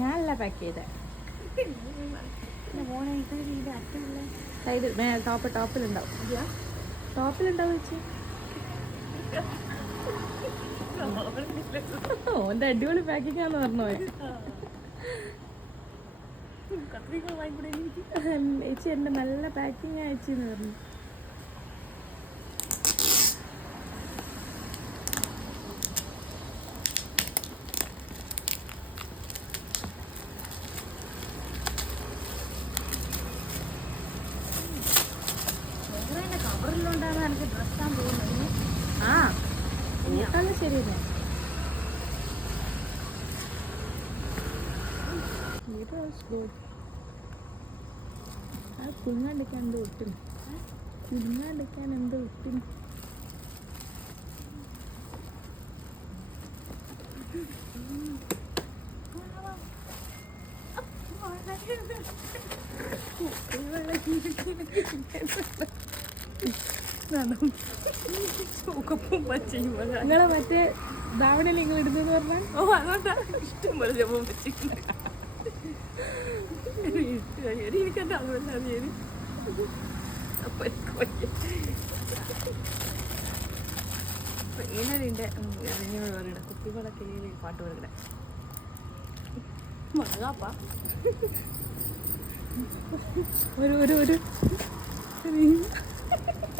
ഞാനല്ല പാക്ക് ചെയ്തേ. സൈഡ് ടോപ്പിലുണ്ടാവും. ടോപ്പിലുണ്ടാവും ചേച്ചി. ഓന്റെ അടിപൊളി പാക്കിംഗ് ആന്ന് പറഞ്ഞോ ചേച്ചി. എന്റെ നല്ല പാക്കിംഗ് അയച്ചെന്ന് പറഞ്ഞു. കവറിലുണ്ടാകുന്ന എനിക്ക് ഡ്രസ്സാൻ തോന്നുന്നു. ആ കൂട്ടാണ് ശരി തന്നെ. ആ കുഞ്ഞാണ്ടിക്കാൻ എന്തോ ഒട്ടും. കുഞ്ഞാണ്ടിക്കാൻ എന്തോ ഒട്ടും. നിങ്ങളെ മറ്റേ ധാവണയിൽ നിങ്ങൾ ഇടുന്നെന്ന് പറഞ്ഞാൽ ഇഷ്ടം പോലെ ജപം വെച്ചിട്ടുണ്ട്. എനിക്കെന്റെ അമ്മല്ലാതെ ഈനറിന്റെ പറയണ കുട്ടികളൊക്കെ പാട്ട് പറയണേ മഴാപ്പാ. ഒരു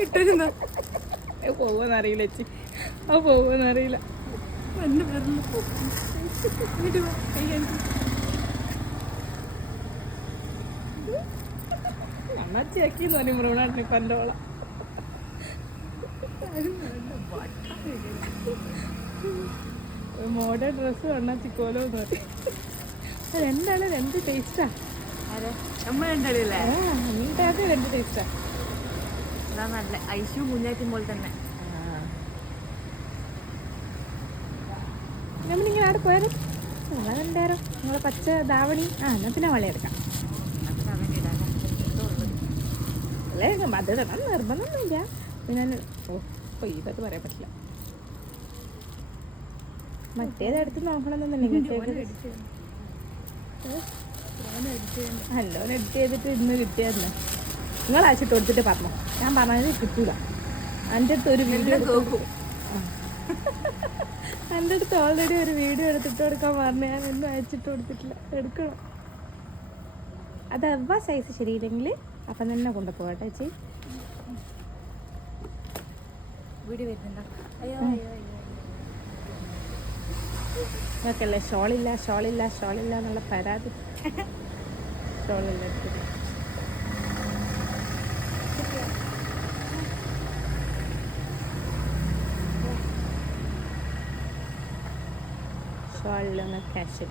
ഇട്ടിരുന്ന പോവോന്നറിയില്ല ചേച്ചി. അത് പോവോന്നറിയില്ല. എന്റെ പേരിൽ പോകും. അണ്ണാച്ചിയാക്കിന്ന് പറഞ്ഞു മൃഗാട്ടിന് കൊണ്ടോള. മോഡേൺ ഡ്രസ്സും അണ്ണാച്ചിക്കോലോ എന്ന് പറയും. രണ്ടാളും രണ്ട് ടേസ്റ്റാ. നമ്മളല്ലേ നീണ്ടാക്ക് രണ്ട് ടേസ്റ്റാ. അതാ നല്ല ഐശു കുഞ്ഞാറ്റും പോലെ തന്നെ. നമ്മളിങ്ങനെ അവിടെ പോയാലും നമ്മളെ കണ്ടേരോ. നമ്മളെ പച്ച ധാവണി. എന്നാൽ പിന്നെ വളയെടുക്കാം. അല്ലേ അത് ഇടണം നിർബന്ധമൊന്നുമില്ല. പിന്നെ ഇതൊക്കെ പറയാൻ പറ്റില്ല. മറ്റേതെടുത്ത് നോക്കണമെന്നുണ്ടെങ്കിൽ നല്ലോണം എഡിറ്റ് ചെയ്തിട്ട് ഇന്ന് കിട്ടിയായിരുന്നു. നിങ്ങൾ അയച്ചിട്ട് കൊടുത്തിട്ട് പറഞ്ഞോ. ഞാൻ പറഞ്ഞത് കിട്ടൂല. എൻ്റെ അടുത്ത് ഒരു വീഡിയോ എൻ്റെ അടുത്ത് ഓൾറെഡി ഒരു വീഡിയോ എടുത്തിട്ട് കൊടുക്കാൻ പറഞ്ഞു. ഞാൻ ഒന്നും അയച്ചിട്ട് കൊടുത്തിട്ടില്ല. എടുക്കണം. അത് അവ സൈസ് ശരിയില്ലെങ്കിൽ അപ്പം തന്നെ കൊണ്ടുപോകട്ടെ ചേച്ചി. വീഡിയോ വരുന്നുണ്ടോ? നോക്കല്ലേ ഷോളില്ല ഷോളില്ല ഷോളില്ല എന്നുള്ള പരാതി. ഷോളില്ല ഷോളിലൊന്ന് ക്യാഷ്